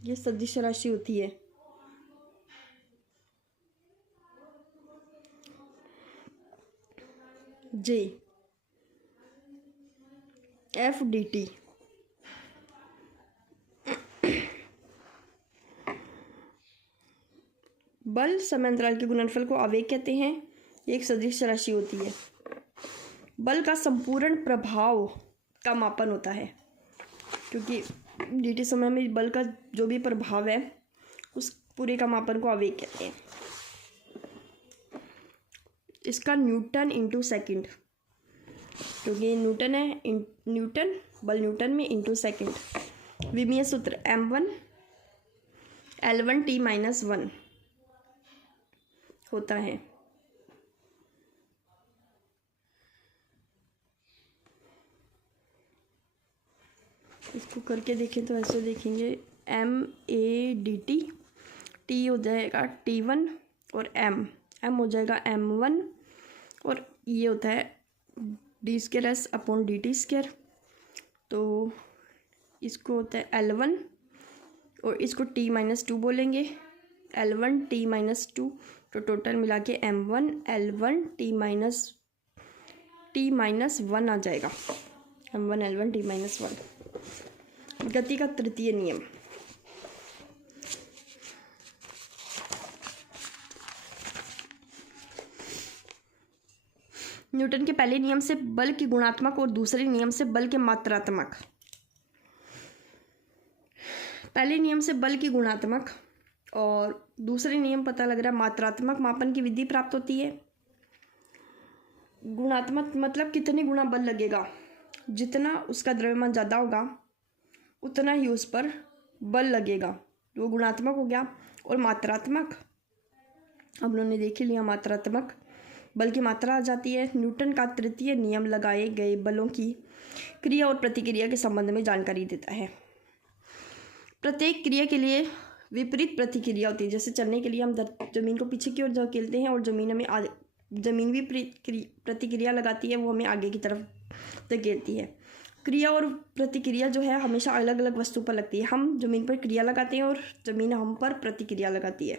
ये सदिश राशि होती है। जे एफ डी टी। बल समय अंतराल के गुणनफल को आवेग कहते हैं। ये एक सदिश राशि होती है। बल का संपूर्ण प्रभाव का मापन होता है, क्योंकि dt समय में बल का जो भी प्रभाव है उस पूरे का मापन को आवेग कहते हैं। इसका न्यूटन इंटू सेकेंड, क्योंकि न्यूटन है, न्यूटन बल न्यूटन में इंटू सेकेंड। विमीय सूत्र m1 L1T-1 होता है। इसको करके देखें तो ऐसे देखेंगे, MADT, T हो जाएगा T1 और M हो जाएगा M1, और ये होता है d²s/dt²। तो इसको होता है L1 और इसको T-2 बोलेंगे, L1T-2, तो टोटल मिला के M1 L1T-1 आ जाएगा। M1 L1T-1। गति का तृतीय नियम। न्यूटन के पहले नियम से बल की गुणात्मक और दूसरे नियम से बल के मात्रात्मक। पहले नियम से बल की गुणात्मक और दूसरे नियम पता लग रहा है मात्रात्मक मापन की विधि प्राप्त होती है। गुणात्मक मतलब कितने गुना बल लगेगा, जितना उसका द्रव्यमान ज़्यादा होगा उतना ही उस पर बल लगेगा, वो गुणात्मक हो गया। और मात्रात्मक हम लोगों ने देख ही लिया, मात्रात्मक बल की मात्रा आ जाती है। न्यूटन का तृतीय नियम लगाए गए बलों की क्रिया और प्रतिक्रिया के संबंध में जानकारी देता है। प्रत्येक क्रिया के लिए विपरीत प्रतिक्रिया होती है। जैसे चलने के लिए हम जमीन को पीछे की ओर धकेलते हैं और जमीन भी प्रतिक्रिया लगाती है, वो हमें आगे की तरफ धकेलती है। क्रिया और प्रतिक्रिया जो है हमेशा अलग अलग वस्तु पर लगती है। हम जमीन पर क्रिया लगाते हैं और जमीन हम पर प्रतिक्रिया लगाती है,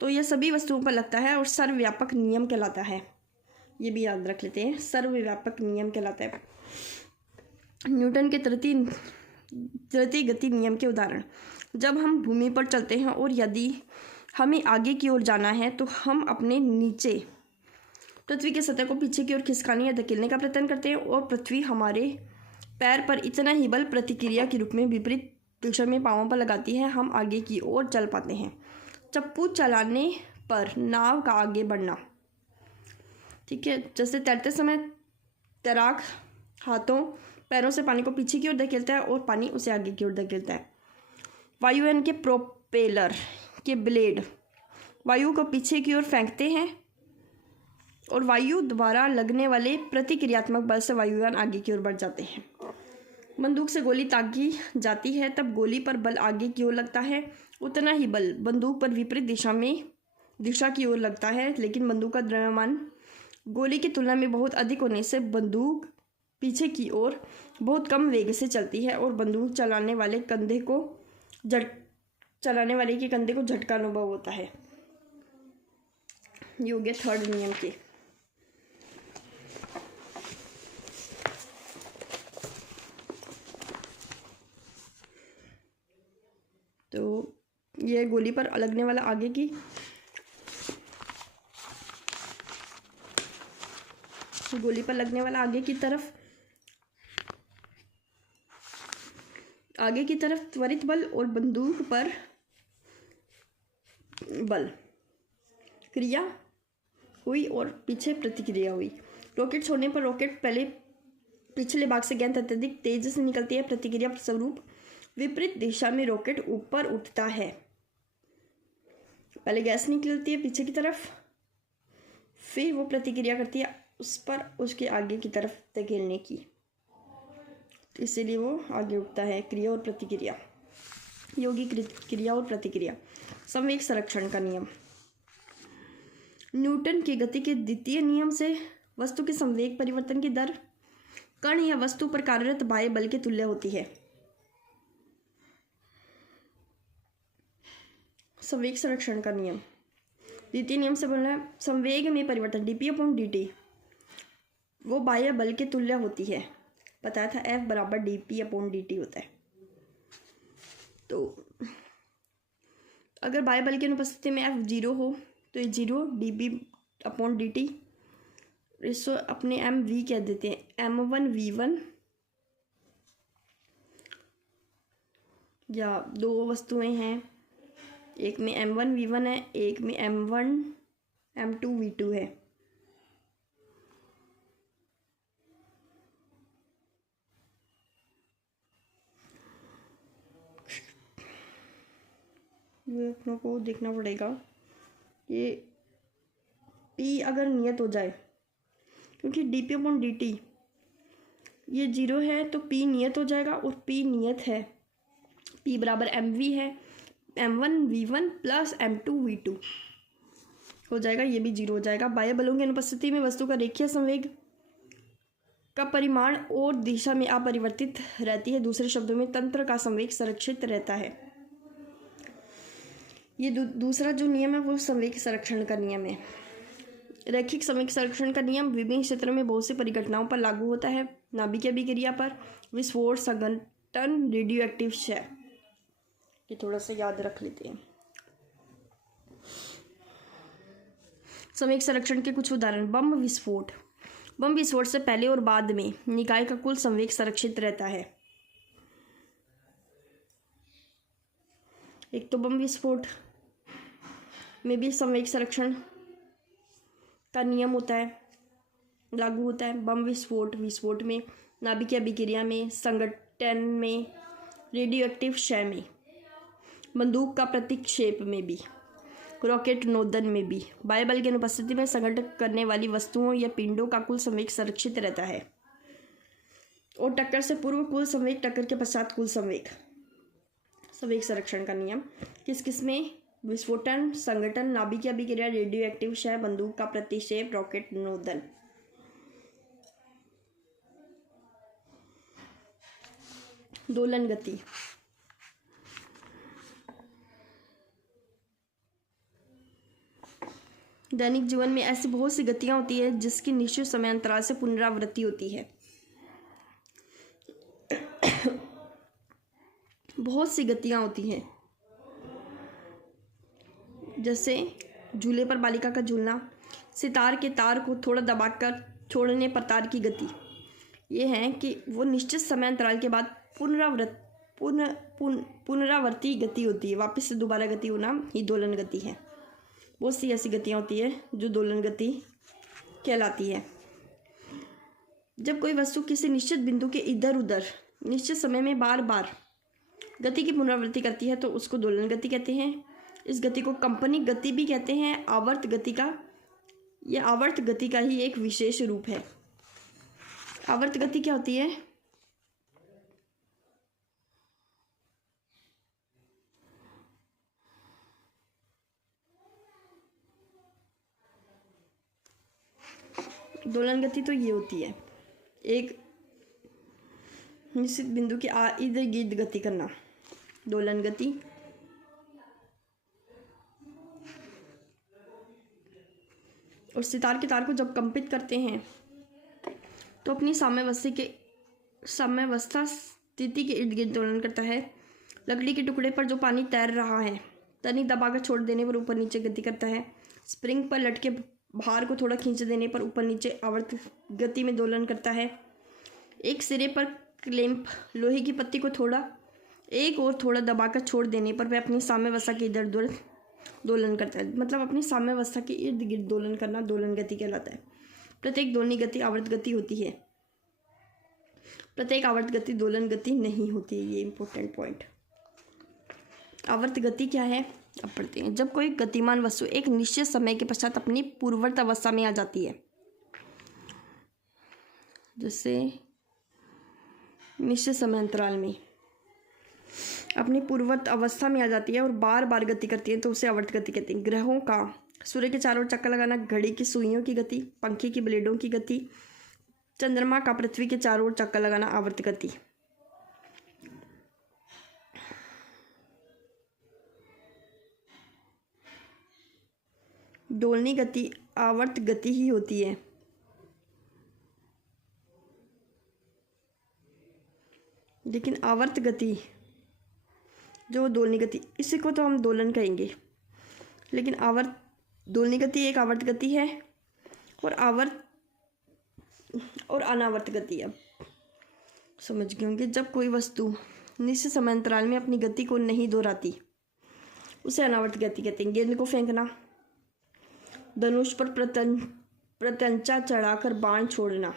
तो यह सभी वस्तुओं पर लगता है और सर्वव्यापक नियम कहलाता है। ये भी याद रख लेते हैं, सर्वव्यापक नियम कहलाता है। न्यूटन के तृतीय गति नियम के उदाहरण। जब हम भूमि पर चलते हैं और यदि हमें आगे की ओर जाना है तो हम अपने नीचे पृथ्वी की सतह को पीछे की ओर खिसकाने या धकेलने का प्रयत्न करते हैं, और पृथ्वी हमारे पैर पर इतना ही बल प्रतिक्रिया के रूप में विपरीत दिशा में पांवों पर लगाती है, हम आगे की ओर चल पाते हैं। चप्पू चलाने पर नाव का आगे बढ़ना। ठीक है, जैसे तैरते समय तैराक हाथों पैरों से पानी को पीछे की ओर धकेलता है और पानी उसे आगे की ओर धकेलता है। वायुयान के प्रोपेलर के ब्लेड वायु को पीछे की ओर फेंकते हैं और वायु द्वारा लगने वाले प्रतिक्रियात्मक बल से वायुयान आगे की ओर बढ़ जाते हैं। बंदूक से गोली ताकी जाती है, तब गोली पर बल आगे की ओर लगता है, उतना ही बल बंदूक पर विपरीत दिशा की ओर लगता है। लेकिन बंदूक का द्रव्यमान गोली की तुलना में बहुत अधिक होने से बंदूक पीछे की ओर बहुत कम वेग से चलती है और बंदूक चलाने वाले के कंधे को झटका अनुभव होता है। ये हो गया थर्ड नियम के। तो ये गोली पर लगने वाला आगे की त्वरित बल और बंदूक पर बल क्रिया हुई और पीछे प्रतिक्रिया हुई। रॉकेट छोड़ने पर रॉकेट पहले पिछले भाग से गेंद अत्यधिक तेज से निकलती है। प्रतिक्रिया स्वरूप विपरीत दिशा में रॉकेट ऊपर उठता है। पहले गैस निकलती है पीछे की तरफ, फिर वो प्रतिक्रिया करती है उस पर उसके आगे की तरफ धकेलने की, इसीलिए वो आगे उठता है। क्रिया और प्रतिक्रिया, योगी क्रिया और प्रतिक्रिया। संवेग संरक्षण का नियम। न्यूटन की गति के द्वितीय नियम से वस्तु के संवेग परिवर्तन की दर कण या वस्तु पर कार्यरत बाह्य बल के तुल्य होती है। संवेग संरक्षण का नियम। द्वितीय नियम से बोलना है संवेग में परिवर्तन dp/dt वो बाह्य बल के तुल्य होती है। बताया था F बराबर dp/dt होता है। तो अगर बाह्य बल की अनुपस्थिति में F 0 हो तो ये 0 dp/dt, इसको अपने mv कह देते हैं, m1v1, या दो वस्तुएं हैं, एक में m1v1 है, एक में m2v2 है। ये अपनों को देखना पड़ेगा, ये P अगर नियत हो जाए, क्योंकि dp/dt ये 0 है तो P नियत हो जाएगा, और P नियत है, P बराबर mv है, m1v1 प्लस m2v2 हो जाएगा, ये भी 0 हो जाएगा। बाह्य बलों की अनुपस्थिति में वस्तु का रेखीय संवेग का परिमाण और दिशा में अपरिवर्तित रहती है। दूसरे शब्दों में तंत्र का संवेग संरक्षित रहता है। ये दूसरा जो नियम है वो संवेग संरक्षण का नियम है। रैखिक संवेग संरक्षण का नियम विभिन्न क्षेत्रों में बहुत सी परिघटनाओं पर लागू होता है। नाभिकीय अभिक्रिया पर, विस्फोट, संघटन, रेडियो एक्टिव क्षय। ये थोड़ा सा याद रख लेते हैं। संवेग संरक्षण के कुछ उदाहरण। बम विस्फोट। बम विस्फोट से पहले और बाद में निकाय का कुल संवेग संरक्षित रहता है। एक तो बम विस्फोट में भी संवेग संरक्षण का नियम होता है, लागू होता है। बम विस्फोट में, नाभिकीय अभिक्रिया में, संघटन में, रेडियो एक्टिव क्षय में, बंदूक का प्रतिक्षेप में भी, रॉकेट नोदन में भी। बाह्य बल की अनुपस्थिति में संघटन करने वाली वस्तुओं या पिंडों का कुल संवेग संरक्षित रहता है। और टक्कर से पूर्व कुल संवेग, टक्कर के पश्चात कुल संवेग। संवेग संरक्षण का नियम किस किस में? विस्फोटन, संघटन, नाभिकीय अभिक्रिया, रेडियो एक्टिव क्षय, बंदूक का प्रतिक्षेप, रॉकेट नोदन। दोलन गति। दैनिक जीवन में ऐसी बहुत सी गतियां होती है जिसकी निश्चित समय अंतराल से पुनरावृत्ति होती है। बहुत सी गतियां होती हैं, जैसे झूले पर बालिका का झूलना, सितार के तार को थोड़ा दबाकर छोड़ने पर तार की गति। ये है कि वो निश्चित समय अंतराल के बाद पुनरावर्ती गति होती है, वापस से दोबारा गति होना ही दोलन गति है। बहुत सी ऐसी गतियाँ होती है जो दोलन गति कहलाती है। जब कोई वस्तु किसी निश्चित बिंदु के इधर उधर निश्चित समय में बार बार गति की पुनरावृत्ति करती है तो उसको दोलन गति कहते हैं। इस गति को कंपनिक गति भी कहते हैं। आवर्त गति का, यह आवर्त गति का ही एक विशेष रूप है। आवर्त गति क्या होती है? दोलन गति तो ये होती है, एक निश्चित बिंदु के इर्द गिर्द गति करना, दोलन गति। और सितार के तार को जब कंपित करते हैं तो अपनी साम्यावस्था स्थिति के इर्द गिर्द दोलन करता है। लकड़ी के टुकड़े पर जो पानी तैर रहा है, तनी दबाकर छोड़ देने पर ऊपर नीचे गति करता है। स्प्रिंग पर लटके भार को थोड़ा खींच देने पर ऊपर नीचे आवर्त गति में दोलन करता है। एक सिरे पर क्लैंप लोहे की पत्ती को एक और थोड़ा दबाकर छोड़ देने पर वह अपनी साम्यावस्था के इधर उधर दोलन करता है। मतलब अपनी साम्यावस्था के इर्द गिर्द दोलन करना दोलन गति कहलाता है। प्रत्येक दोलनी गति आवर्त गति होती है, प्रत्येक आवर्त गति दोलन गति नहीं होती है। ये इंपॉर्टेंट पॉइंट। आवर्त गति क्या है अब पढ़ते हैं। जब कोई गतिमान वस्तु एक निश्चित समय के पश्चात अपनी पूर्ववर्त अवस्था में आ जाती है, जैसे निश्चित समय अंतराल में अपनी पूर्ववर्त अवस्था में आ जाती है और बार बार गति करती है तो उसे आवर्त गति कहते हैं। ग्रहों का सूर्य के चारों ओर चक्कर लगाना, घड़ी की सुइयों की गति, पंखे की ब्लेडों की गति, चंद्रमा का पृथ्वी के चारों ओर चक्कर लगाना आवर्त गति। दोलनी गति आवर्त गति ही होती है। लेकिन आवर्त गति जो दोलनी गति, इसी को तो हम दोलन कहेंगे। लेकिन दोलनी गति एक आवर्त गति है और अनावर्त गति। अब समझ गए होंगे, जब कोई वस्तु निश्चित समांतराल में अपनी गति को नहीं दोहराती उसे अनावर्त गति कहते हैं। गेंद को फेंकना, धनुष पर प्रत्यंचा चढ़ाकर बाण छोड़ना,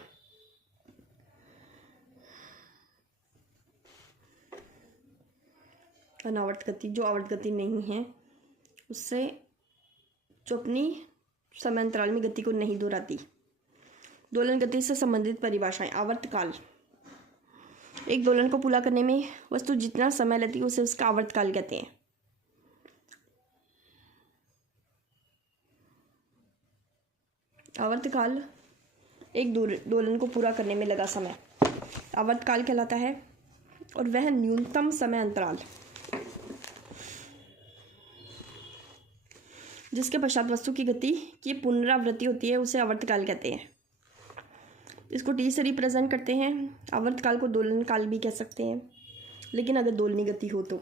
अनावर्त गति। जो आवर्त गति नहीं है उससे, जो अपनी समांतराल में गति को नहीं दोहराती। दोलन गति से संबंधित परिभाषाएं। आवर्तकाल, एक दोलन को पूरा करने में वस्तु जितना समय लेती है उसे उसका आवर्तकाल कहते हैं। आवर्तकाल एक दोलन को पूरा करने में लगा समय आवर्तकाल कहलाता है, और वह न्यूनतम समय अंतराल जिसके पश्चात वस्तु की गति की पुनरावृत्ति होती है उसे आवर्तकाल कहते हैं। इसको टी से रिप्रेजेंट करते हैं। आवर्तकाल को दोलन काल भी कह सकते हैं, लेकिन अगर दोलनी गति हो तो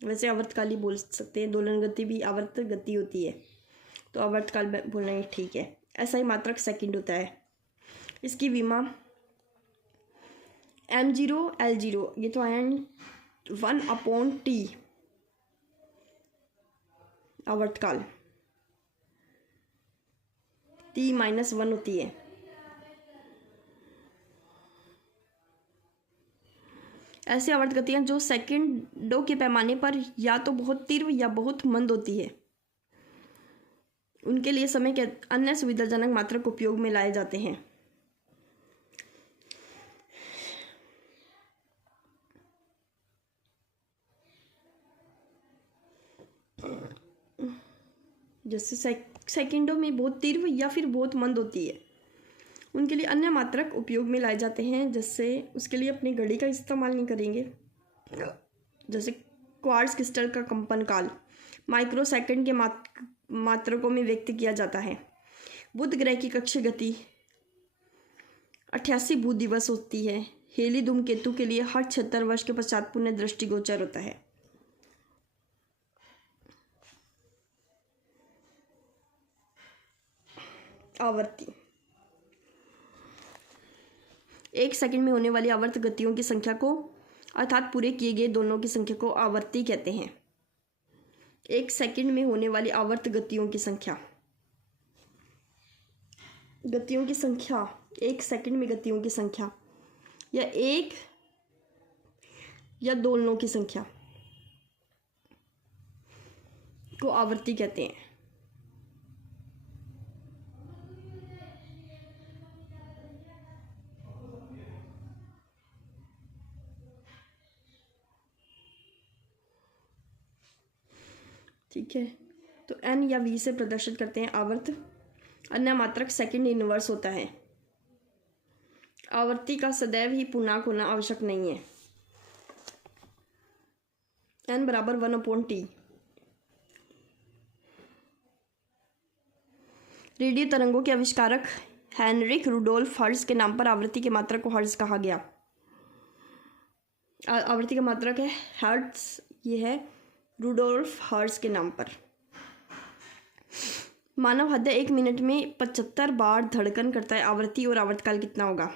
वैसे आवर्तकाल ही बोल सकते हैं। दोलन गति भी आवर्त गति होती है तो आवर्तकाल बोलना ही ठीक है। ऐसा ही मात्रक सेकंड होता है। इसकी विमा m0 L0, ये तो आया 1/t आवर्तकाल t-1 होती है। ऐसी आवर्त गतियाँ जो सेकंडों के पैमाने पर या तो बहुत तीव्र या बहुत मंद होती है, उनके लिए समय के अन्य सुविधाजनक मात्रक उपयोग में लाए जाते हैं। जैसे सेकंडों में बहुत तीव्र या फिर बहुत मंद होती है, उनके लिए अन्य मात्रक उपयोग में लाए जाते हैं। जैसे उसके लिए अपनी घड़ी का इस्तेमाल नहीं करेंगे। जैसे क्वार्ट्ज क्रिस्टल का कंपन काल माइक्रोसेकंड के मात्रकों में व्यक्त किया जाता है। बुध ग्रह की कक्षीय गति 88 बुध दिवस होती है। हेली धूमकेतु के लिए हर 76 वर्ष के पश्चात पुनः दृष्टिगोचर होता है। आवर्ती, एक सेकंड में होने वाली आवर्त गतियों की संख्या को अर्थात पूरे किए गए दोनों की संख्या को आवर्ती कहते हैं। एक सेकंड में होने वाली आवर्त गतियों की संख्या, एक सेकंड में गतियों की संख्या या एक या दोलनों की संख्या को आवर्ती कहते हैं। ठीक है, तो n या v से प्रदर्शित करते हैं आवर्त। अन्य मात्रक सेकंड इनवर्स होता है। आवर्ती का सदैव ही पूर्णांक होना आवश्यक नहीं है। n बराबर 1/t। रेडियो तरंगों के आविष्कारक हेनरिक रुडोल्फ हर्ट्ज के नाम पर आवृत्ति के मात्रक को हर्ट्ज कहा गया। आवृत्ति का मात्रक है हर्ट्ज, ये है रुडोल्फ हर्ट्ज के नाम पर। मानव हृदय 1 मिनट में 75 बार धड़कन करता है। आवृत्ति और आवर्तकाल कितना होगा?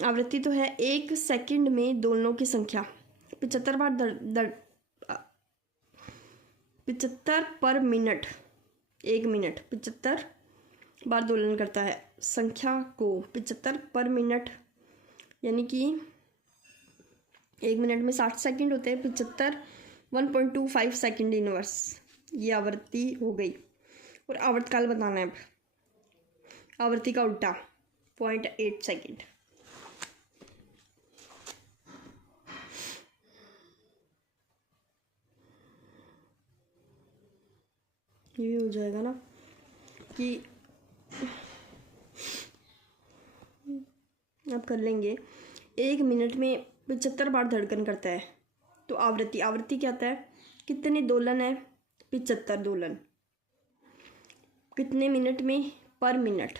आवृत्ति तो है 1 सेकंड में दोलनों की संख्या 75 बार 75 पर मिनट, 1 मिनट 75 बार दोलन करता है। संख्या को 75 पर मिनट, यानी कि 1 मिनट में 60 सेकंड होते हैं। 75 1.25 सेकंड इनवर्स, ये आवृत्ति हो गई। और आवर्तकाल बताना है अब। आवृत्ति का उल्टा 0.8 सेकंड। ये हो जाएगा ना कि अब कर लेंगे। 1 मिनट में 75 बार धड़कन करता है, तो आवृत्ति क्या आता है? कितने दोलन है 75 दोलन। कितने मिनट में? पर मिनट।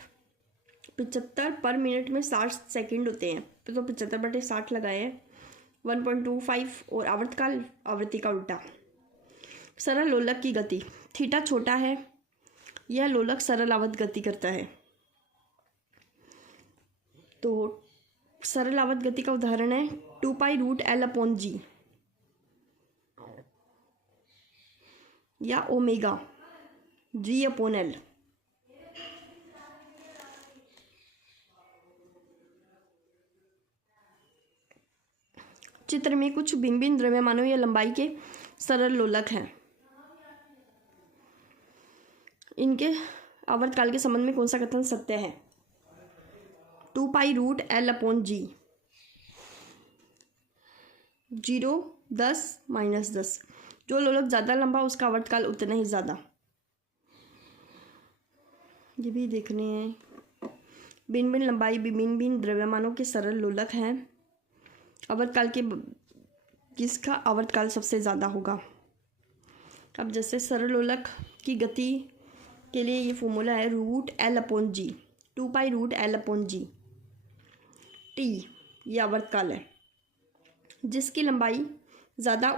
75 पर मिनट में 60 सेकंड होते हैं, तो 75/60 लगाए हैं 1.25। और आवर्तकाल आवृत्ति का उल्टा। सरल लोलक की गति। थीटा छोटा है, यह लोलक सरल आवर्त गति करता है। तो सरल आवर्त गति का उदाहरण है 2π√L/g या ओमेगा G/L। चित्र में कुछ भिन्न भिन्न द्रव्यमानों या लंबाई के सरल लोलक हैं। इनके आवर्तकाल के संबंध में कौन सा कथन सत्य है? 2π√L/g 0, 10, -10। जो लोलक ज़्यादा लंबा उसका आवर्तकाल उतना ही ज़्यादा। ये भी देखने हैं। भिन्न भिन्न लंबाई भिन्न भिन्न द्रव्यमानों के सरल लोलक हैं। आवर्तकाल के किसका आवर्तकाल सबसे ज़्यादा होगा? अब जैसे सरल लोलक की गति के लिए ये फॉर्मूला है √L/g 2π√L/g t। ये आवर्तकाल है। जिसकी लंबाई ज़्यादा